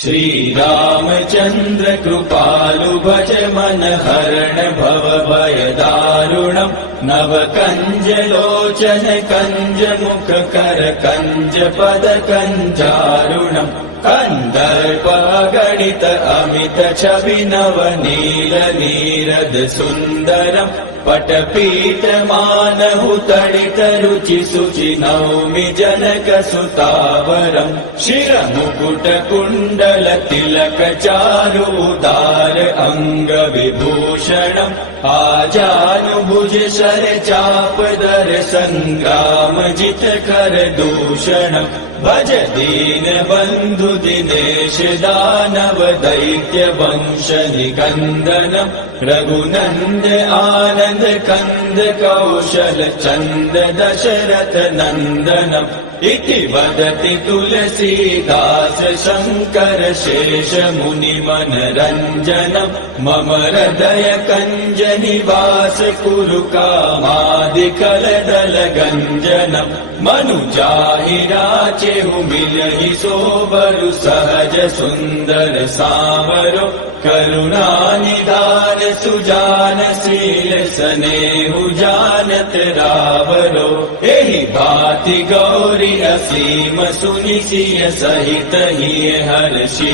श्रीरामचन्द्र कृपालु भज मन हरण भव भय दारुणम् नव कंज लोचन कंज मुख कर कंज पद कंजारुणम् कंदर्प गणित अमित छवि नव नील नीरद सुन्दरम् पटपीठ मानहु तडित रुचि सुचि नौमि जनक सुतावरम् शिर मुकुट कुण्डल तिलक चारु उदार अंग विभूषणम् आजानुभुज शर चाप दर संग्राम जित कर दूषणम् भज दीन बंधु दिनेश दानव दैत्य वंश निकंदनम् रघुनंद आनंद कंद कौशल चंद दशरथ नंदनम् इति वदति तुलसीदास शंकर शेष मुनि मनरंजनम् मम हृदय कंज निवास कुरु कामादिकल दल गंजनम् मनुजाहि राचेहु मिलहि सोबरु सहज सुंदर सावरो करुणा निधान सुजान शील स्नेहु जानत रावरो एहि भाति गौरी असीम सुनि सिय सहित ही हर्षि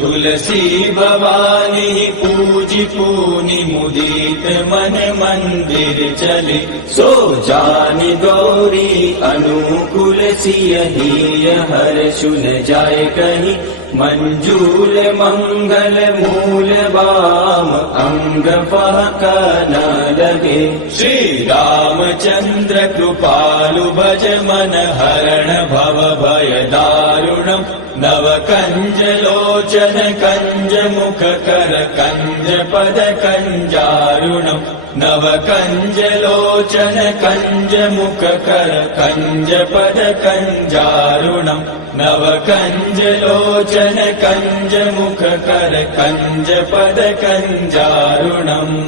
तुलसी भवानी पूजि पूनि मुदित मन मंदिर चली सो जानि गौरी अनुकूल सिय ही हर्षुन जाय कहीं मंजूल मंगल मूल वाम अंग पहक न लगे श्री रामचंद्र कृपालु भज मन हरण भव भय दारुणम् नव कंज लोचन कंज मुख कर कंज पद कंजारुणम् नव कंज लोचन कंज मुख कर कंज पद कंजारुणम् नव कंज लोचन कंज मुख कर कंज पद कंजारुणम्।